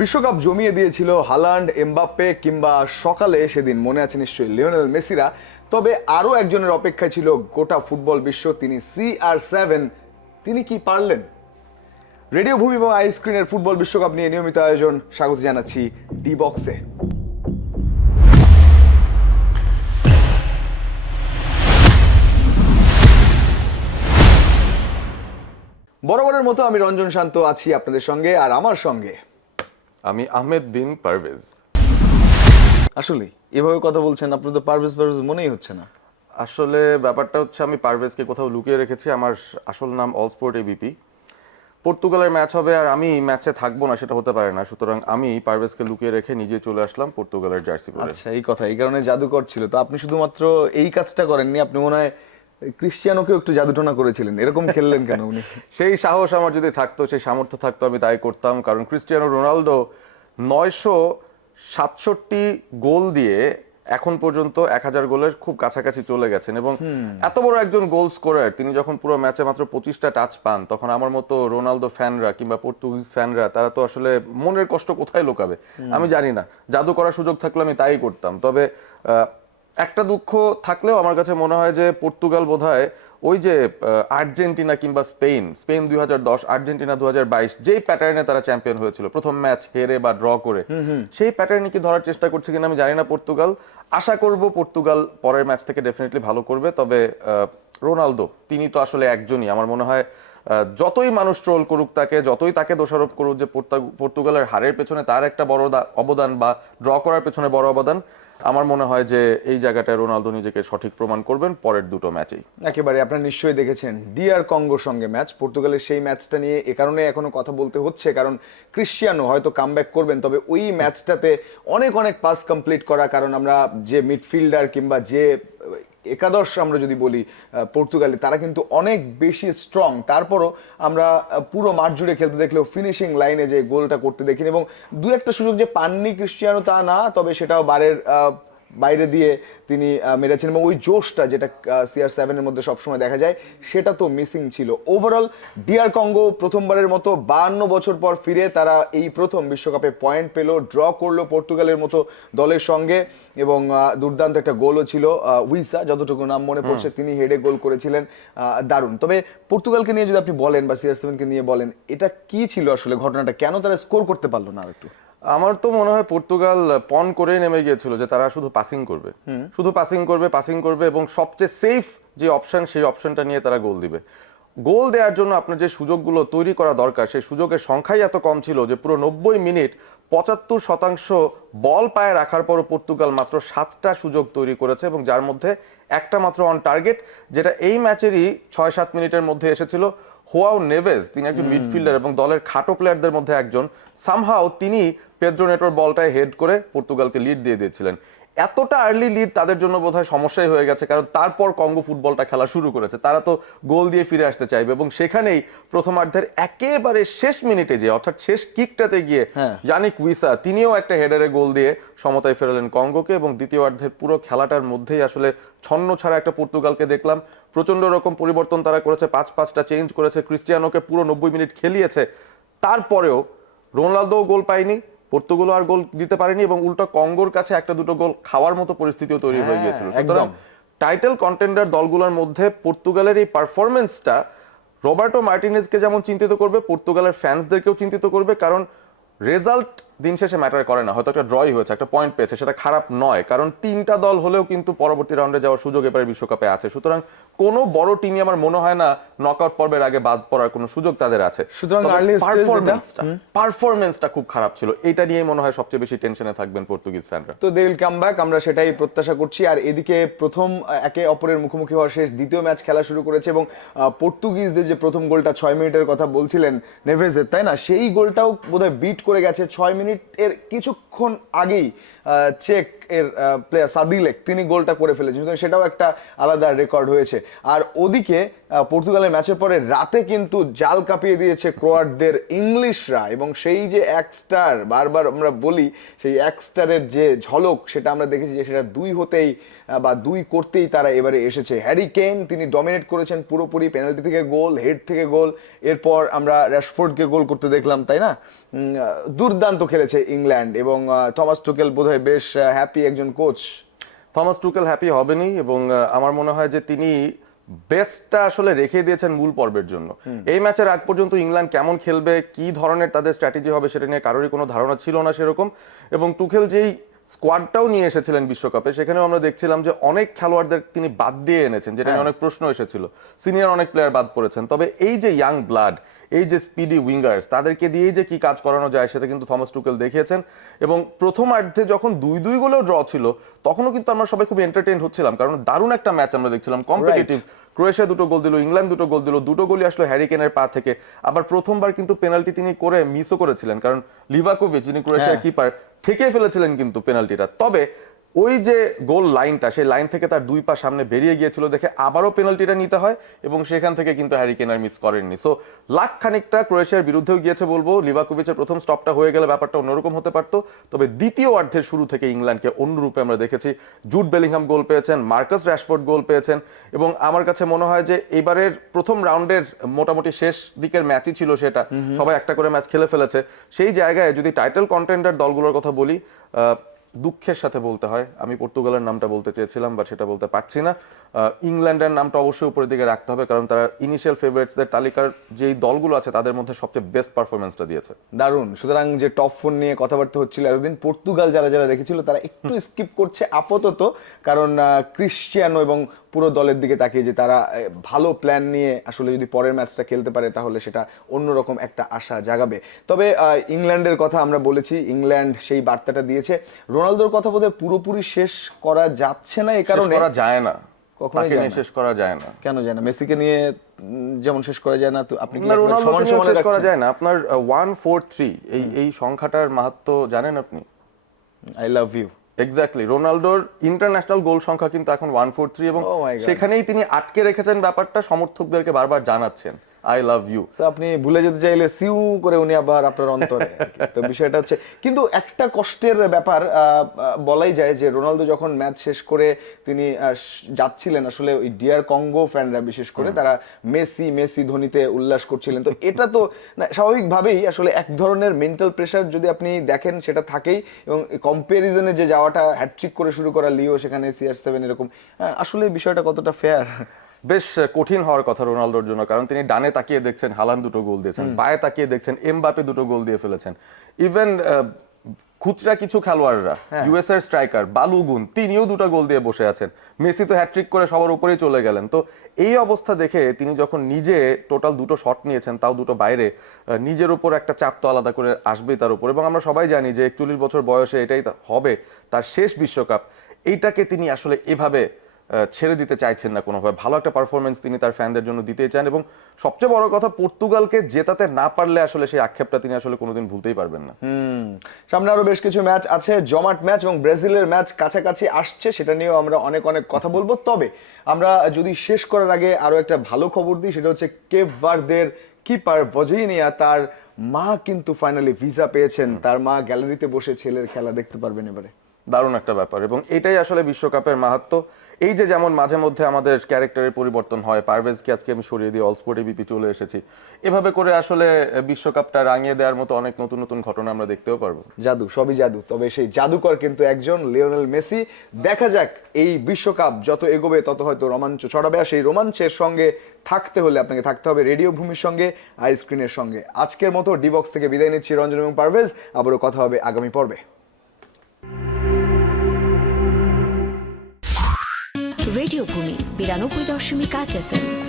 বিশ্বকাপ জমিয়ে দিয়েছিল হালান্ড, এমবাপ্পে কিংবা সকালে সেদিন মনে আছে নিশ্চয়ই লিওনেল মেসিরা। তবে আরও একজনের অপেক্ষায় ছিল গোটা ফুটবল বিশ্ব, তিনি CR7। তিনি কি পারলেন? রেডিও ভূমি এবং আই স্ক্রিনের ফুটবল বিশ্বকাপ নিয়ে নিয়মিত আয়োজন, স্বাগত জানাচ্ছি ডি বক্সে। বরাবরের মতো আমি রঞ্জন শান্ত আছি আপনাদের সঙ্গে, আর আমার সঙ্গে আমি আহমেদ বিন পারভেজ। আসলে এভাবে কথা বলছেন, আপনার তো পারভেজ পারভেজ মনেই হচ্ছে না। আসলে ব্যাপারটা হচ্ছে, আমি পারভেজকে কোথাও লুকিয়ে রেখেছি। আমার আসল নাম অল স্পোর্ট এবিপি। পর্তুগালের ম্যাচ হবে আর আমি ম্যাচে থাকবো না, সেটা হতে পারে না। সুতরাং আমি পারভেজকে লুকিয়ে রেখে নিজে চলে আসলাম পর্তুগালের জার্সি পরে। আচ্ছা, এই কথা, এই কারণে জাদুকর ছিল। তো আপনি শুধুমাত্র এই কাজটা করেননি, আপনি মনে হয় ক্রিশ্চিয়ানোকেও একটু জাদুটনা করেছিলেন। এরকম খেললেন কেন উনি? সেই সাহস আমার যদি থাকতো, সেই সামর্থ্য থাকতো, আমি তাই করতাম। কারণ ক্রিস্টিয়ানো রোনালদো 967 গোল দিয়ে এখন পর্যন্ত 1000 গোলের খুব কাছাকাছি চলে গেছেন, এবং এত বড় একজন গোল স্কোরার তিনি যখন পুরো ম্যাচে মাত্র 25টা টাচ পান, তখন আমার মতো রোনালদো ফ্যানরা কিংবা পর্তুগিজ ফ্যানরা তারা তো আসলে মনের কষ্ট কোথায় লোকাবে আমি জানি না। জাদু করার সুযোগ থাকলে আমি তাই করতাম। তবে একটা দুঃখ থাকলেও আমার কাছে মনে হয় যে পর্তুগাল বোধহয় ওই যে আর্জেন্টিনা কিংবা স্পেন 2010, আর্জেন্টিনা 2022, যেই প্যাটার্নে তারা চ্যাম্পিয়ন হয়েছিল, প্রথম ম্যাচ হেরে বা ড্র করে, সেই প্যাটার্নে কি ধরার চেষ্টা করছে কিনা আমি জানি না পর্তুগাল। আশা করব পর্তুগাল পরের ম্যাচ থেকে ডেফিনেটলি ভালো করবে। তবে রোনালদো তিনি তো আসলে একজনই, আমার মনে হয় যতই মানুষ ট্রোল করুক তাকে, যতই তাকে দোষারোপ করুক যে পর্তুগালের হারের পেছনে তার একটা বড় অবদান বা ড্র করার পেছনে বড় অবদান, আমার মনে হয় যে এই জায়গাটায় রোনালদো নিজেকে সঠিক প্রমাণ করবেন পরের দুটো ম্যাচেই। একেবারে, আপনারা নিশ্চয়ই দেখেছেন ডিআর কঙ্গোর সঙ্গে ম্যাচ, পর্তুগালের সেই ম্যাচটা নিয়ে এ কারণে এখনো কথা বলতে হচ্ছে কারণ ক্রিশ্চিয়ানো হয়তো কামব্যাক করবেন, তবে ওই ম্যাচটাতে অনেক অনেক পাস কমপ্লিট করা, কারণ আমরা যে মিডফিল্ডার কিংবা যে একাদশ আমরা যদি বলি পর্তুগালে, তারা কিন্তু অনেক বেশি স্ট্রং। তারপরও আমরা পুরো মাঠ জুড়ে খেলতে দেখলেও ফিনিশিং লাইনে যে গোলটা করতে দেখিনি, এবং দু একটা সুযোগ যে পাননি ক্রিশ্চিয়ানো তা না, তবে সেটাও বারের বাইরে দিয়ে তিনি মেরেছেন, এবং ওই জোশটা যেটা CR7 এর মধ্যে সবসময় দেখা যায় সেটা তো মিসিং ছিল। ওভারঅল ডিআর কঙ্গো প্রথমবারের মতো 52 বছর পর ফিরে তারা এই প্রথম বিশ্বকাপে পয়েন্ট পেল, ড্র করলো পর্তুগালের মতো দলের সঙ্গে, এবং দুর্দান্ত একটা গোলও ছিল। উইসা, যতটুকু নাম মনে পড়ছে, তিনি হেডে গোল করেছিলেন, দারুণ। তবে পর্তুগালকে নিয়ে যদি আপনি বলেন বা CR7 কে নিয়ে বলেন, এটা কি ছিল আসলে ঘটনাটা, কেন তারা স্কোর করতে পারলো না একটু? আমার তো মনে হয় পর্তুগাল পণ করে নেমে গিয়েছিল যে তারা শুধু পাসিং করবে, শুধু পাসিং করবে এবং সবচেয়ে সেফ যে অপশন, সেই অপশনটা নিয়ে তারা গোল দিবে। গোল দেওয়ার জন্য আপনার যে সুযোগগুলো তৈরি করা দরকার, সেই সুযোগের সংখ্যাই এত কম ছিল যে পুরো 90 মিনিট 75% বল পায়ে রাখার পরও পর্তুগাল মাত্র 7টা সুযোগ তৈরি করেছে, এবং যার মধ্যে একটা মাত্র অন টার্গেট, যেটা এই ম্যাচেরই 6-7 মিনিটের মধ্যে এসেছিল। হোয়াও নেভেজ, তিনি একজন মিডফিল্ডার এবং দলের খাটো প্লেয়ারদের মধ্যে একজন, সামহাও তিনি পেদ্রো নেটোর বলটায় হেড করে পর্তুগালকে লিড দিয়ে দিয়েছিলেন। এতটা আর্লি লিড তাদের জন্য বোধহয় সমস্যাই হয়ে গেছে, কারণ তারপর কঙ্গো ফুটবলটা খেলা শুরু করেছে, তারা তো গোল দিয়ে ফিরে আসতে চাইবে, এবং সেখানেই প্রথমার্ধের একেবারে শেষ মিনিটে যে, অর্থাৎ শেষ কিকটাতে গিয়ে জানিক উইসা তিনিও একটা হেডারে গোল দিয়ে সমতায় ফেরালেন কঙ্গোকে, এবং দ্বিতীয়ার্ধের পুরো খেলাটার মধ্যেই আসলে ছন্ন ছাড়া একটা পর্তুগালকে দেখলাম। প্রচন্ড রকম পরিবর্তন তারা করেছে, 5-5টা চেঞ্জ করেছে, ক্রিস্টিয়ানোকে পুরো 90 মিনিট খেলিয়েছে। তারপরেও রোনালদো গোল পায়নি, পর্তুগালও আর গোল দিতে পারেনি, এবং উল্টো কঙ্গোর কাছে একটা দুটো গোল খাওয়ার মতো পরিস্থিতিও তৈরি হয়ে গিয়েছিল। সুতরাং টাইটেল কন্টেন্ডার দলগুলোর মধ্যে পর্তুগালের এই পারফরমেন্সটা রবার্টো মার্টিনেজকে যেমন চিন্তিত করবে, পর্তুগালের ফ্যান্সদেরকেও চিন্তিত করবে, কারণ রেজাল্ট দিন শেষে ম্যাটার করে না। হয়তো একটা ড্রই হয়েছে, একটা পয়েন্ট পেয়েছে, সেটা খারাপ নয়, কারণ 3টা দল হলেও কিন্তু পরবর্তী রাউন্ডে যাওয়ার সুযোগ এবারে বিশ্বকাপে আছে। সুতরাং কোনো বড় টিমই আমার মনে হয় না নকআউট পর্বের আগে বাদ পড়ার কোনো সুযোগ তাদের আছে। সুতরাং পারফরমেন্সটা খুব খারাপ ছিল, এটা নিয়ে মনে হয় সবচেয়ে বেশি টেনশনে থাকবেন পর্তুগিজ ফ্যানরা। তো দে উইল কাম ব্যাক, আমরা সেটাই প্রত্যাশা করছি। আর এদিকে প্রথম একে অপরের মুখোমুখি হওয়ার শেষ দ্বিতীয় ম্যাচ খেলা শুরু করেছে, এবং পর্তুগিজদের যে প্রথম গোলটা 6 মিনিটের কথা বলছিলেন নেভেজের, তাই না, সেই গোলটাও বোধহয় বিট করে গেছে 6 মিনিটের কিছুক্ষণ আগেই চেক এর প্লেয়ার সাদিলেক তিনি গোলটা করে ফেলেছেন, সুতরাং সেটাও একটা আলাদা রেকর্ড হয়েছে। আর ওদিকে পর্তুগালের ম্যাচের পরে রাতে কিন্তু জাল কাঁপিয়ে দিয়েছে ক্রোয়াটদের ইংলিশরা, এবং সেই যে এক স্টার বারবার আমরা বলি, সেই এক স্টারের যে ঝলক সেটা আমরা দেখেছি যে সেটা 2 হতেই বা 2 করতেই তারা এবারে এসেছে। হ্যারি কেইন তিনি ডমিনেট করেছেন পুরোপুরি, পেনাল্টি থেকে গোল, হেড থেকে গোল, এরপর আমরা র্যাশফোর্ডকে গোল করতে দেখলাম, তাই না? দুর্দান্ত খেলেছে ইংল্যান্ড, এবং থমাস টুকেল বোধহয় বেশ হ্যাপি একজন কোচ। থমাস টুকেল হ্যাপি হবেনই, এবং আমার মনে হয় যে তিনি বেস্টটা আসলে রেখে দিয়েছেন মূল পর্বের জন্য। এই ম্যাচের আগ পর্যন্ত ইংল্যান্ড কেমন খেলবে, কি ধরনের তাদের স্ট্র্যাটেজি হবে সেটা নিয়ে কারোরই কোনো ধারণা ছিল না সেরকম। এবং টুকেল যেই স্কোয়াডটাও নিয়ে এসেছিলেন বিশ্বকাপে, সেখানেও আমরা দেখছিলাম যে অনেক খেলোয়াড়দের তিনি বাদ দিয়ে এনেছেন, যেটা নিয়ে অনেক প্রশ্ন এসেছিল। সিনিয়র অনেক প্লেয়ার বাদ পড়েছেন, তবে এই যে ইয়াং ব্লাড, এই যে স্পিডি উইঙ্গার্স, তাদেরকে দিয়েই যে কি কাজ করানো যায় সেটা কিন্তু থমাস টুকেল দেখিয়েছেন। এবং প্রথমার্ধে যখন 2-2 গোলেও ড্র ছিল, তখনও কিন্তু আমরা সবাই খুব এন্টারটেইন হচ্ছিলাম, কারণ দারুণ একটা ম্যাচ আমরা দেখছিলাম, কম্পিটিটিভ। ক্রোয়েশিয়া 2টো গোল দিল, ইংল্যান্ড 2টো গোল দিল, 2টো গোলই আসলে হ্যারি কেনের পা থেকে। আবার প্রথমবার কিন্তু পেনাল্টি তিনি করে মিসও করেছিলেন, কারণ লিভাকোভিচ যিনি ক্রোয়েশিয়ার কিপার ঠেকে ফেলেছিলেন কিন্তু পেনাল্টিটা। তবে ওই যে গোল লাইনটা, সেই লাইন থেকে তার 2 পা সামনে বেরিয়ে গিয়েছিল দেখে আবারও পেনাল্টিটা নিতে হয়, এবং সেখান থেকে কিন্তু হ্যারি কেন আর মিস করেননি। সো লাখ খানিকটা ক্রোয়েশিয়ার বিরুদ্ধেও গিয়েছে বলবো। লিভাকোভিচের প্রথম স্টপটা হয়ে গেলে ব্যাপারটা অন্যরকম হতে পারতো, তবে দ্বিতীয় অর্ধের শুরু থেকে ইংল্যান্ডকে অন্যরূপে আমরা দেখেছি। জুড বেলিংহাম গোল পেয়েছেন, মার্কাস র্যাশফোর্ড গোল পেয়েছেন, এবং আমার কাছে মনে হয় যে এবারের প্রথম রাউন্ডের মোটামুটি শেষ দিকের ম্যাচই ছিল সেটা, সবাই একটা করে ম্যাচ খেলে ফেলেছে। সেই জায়গায় যদি টাইটেল কন্টেন্ডার দলগুলোর কথা বলি, দুঃখের সাথে বলতে হয়, আমি পর্তুগালের নামটা বলতে চেয়েছিলাম বাট সেটা বলতে পারছি না। ইংল্যান্ডের নামটা অবশ্যই উপরের দিকে রাখতে হবে, কারণ তারা ইনিশিয়াল ফেভারিটসদের তালিকার যেই দলগুলো আছে তাদের মধ্যে সবচেয়ে বেস্ট পারফরমেন্সটা দিয়েছে। দারুণ। সুতরাং যে টপ 4 নিয়ে কথাবার্তা হচ্ছিল এতদিন, পর্তুগাল যারা যারা রেখেছিল তারা একটু স্কিপ করছে আপাতত, কারণ ক্রিশ্চিয়ানো এবং পুরো দলের দিকে তাকিয়ে যে তারা ভালো প্ল্যান নিয়ে আসলে যদি পরের ম্যাচটা খেলতে পারে তাহলে সেটা অন্যরকম একটা আশা জাগাবে। তবে ইংল্যান্ডের কথা আমরা বলেছি, ইংল্যান্ড সেই বার্তাটা দিয়েছে। রোনালদোর কথা বোধহয় পুরোপুরি শেষ করা যাচ্ছে না, এই কারণে করা যায় না, কখনোই শেষ করা যায় না। কেন যায় না? মেসিকে নিয়ে যেমন শেষ করা যায় না, তো আপনি কি রোনালদোকে নিয়ে শেষ করা যায় না? আপনার 143 এই সংখ্যাটার মাহাত্ম্য জানেন আপনি? I love you. এক্স্যাক্টলি, রোনালদোর ইন্টারন্যাশনাল গোল সংখ্যা কিন্তু এখন 143, এবং সেখানেই তিনি আটকে রেখেছেন ব্যাপারটা, সমর্থকদেরকে বারবার জানাচ্ছেন আই লাভ ইউ। আপনি ভুলে যেতে চাইলে সিউ করে উনি আবার আপনার অন্তরে। তো বিষয়টা হচ্ছে, কিন্তু একটা কষ্টের ব্যাপার বলাই যায় যে রোনালদো যখন ম্যাচ শেষ করে তিনি যাচ্ছিলেন, আসলে ওই ডিয়ার কঙ্গো ফ্যানরা বিশেষ করে তারা মেসি মেসি ধ্বনিতে উল্লাস করছিলেন। তো এটা তো স্বাভাবিকভাবেই আসলে এক ধরনের মেন্টাল প্রেশার যদি আপনি দেখেন সেটা থাকেই, এবং কম্প্যারিজনে যে যাওয়াটা, হ্যাটট্রিক করে শুরু করা লিও, সেখানে CR7 এরকম, আসলে বিষয়টা কতটা ফেয়ার? বেশ কঠিন হওয়ার কথা রোনালদোর জন্য, কারণ তিনি ডানে তাকিয়ে দেখছেন হালান্ড 2টো গোল দিয়েছেন, বায়ে তাকিয়ে দেখছেন এমবাপে 2টো গোল দিয়ে ফেলেছেন। ইভেন খুচরা কিছু খেলোয়াড়রা, ইউএস এর স্ট্রাইকার বালুগুন, তিনিও 2টা গোল দিয়ে বসে আছেন। মেসি তো হ্যাটট্রিক করে সবার উপরেই চলে গেলেন। তো এই অবস্থা দেখে তিনি যখন নিজে টোটাল 2টো শট নিয়েছেন, তাও 2টো বাইরে, নিজের উপর একটা চাপ তো আলাদা করে আসবেই তার উপর। এবং আমরা সবাই জানি যে 41 বছর বয়সে এটাই হবে তার শেষ বিশ্বকাপ। এইটাকে তিনি আসলে এভাবে ছেড়ে দিতে চাইছেন না কোনোভাবে। ভালো একটা পারফরমেন্স তিনি তার ফ্যানদের জন্য দিতে চান, এবং সবচেয়ে বড় কথা পর্তুগালকে জেতাতে না পারলে আসলে সেই আক্ষেপটা তিনি আসলে কোনোদিন ভুলতেই পারবেন না। সামনে আরো বেশ কিছু ম্যাচ আছে, জমাট ম্যাচ, এবং ব্রাজিলের ম্যাচ কাছাকাছি আসছে, সেটা নিয়েও আমরা অনেক অনেক কথা বলবো। তবে আমরা যদি শেষ করার আগে আরো একটা ভালো খবর দিই, সেটা হচ্ছে কেপ ভার্দের কিপার ভজিনিয়া, তার মা কিন্তু ফাইনালি ভিসা পেয়েছেন। তার মা গ্যালারিতে বসে ছেলের খেলা দেখতে পারবেন এবারে। দারুণ একটা ব্যাপার, এবং এটাই আসলে বিশ্বকাপের মাহাত্ম্য। এই যে যেমন মাঝে মধ্যে আমাদের ক্যারেক্টারের পরিবর্তন হয়, পারভেজকে আজকে আমি সরিয়ে দিয়ে অল স্পোর্ট এবিপি চলে এসেছি, এভাবে করে আসলে বিশ্বকাপটা রাঙিয়ে দেওয়ার মতো অনেক নতুন নতুন ঘটনা আমরা দেখতেও পারবো। জাদু, সবই জাদু। তবে সেই জাদুকর কিন্তু একজন, লিওনেল মেসি। দেখা যাক এই বিশ্বকাপ যত এগোবে তত হয়তো রোমাঞ্চ ছড়াবে, আর সেই রোমাঞ্চের সঙ্গে থাকতে হলে আপনাকে থাকতে হবে রেডিও ভূমির সঙ্গে, আই স্ক্রিনের সঙ্গে। আজকের মতো ডিবক্স থেকে বিদায় নিচ্ছি রঞ্জন এবং পারভেজ। আবারও কথা হবে আগামী পর্বে। রেডিও ভূমি 92.8 FM।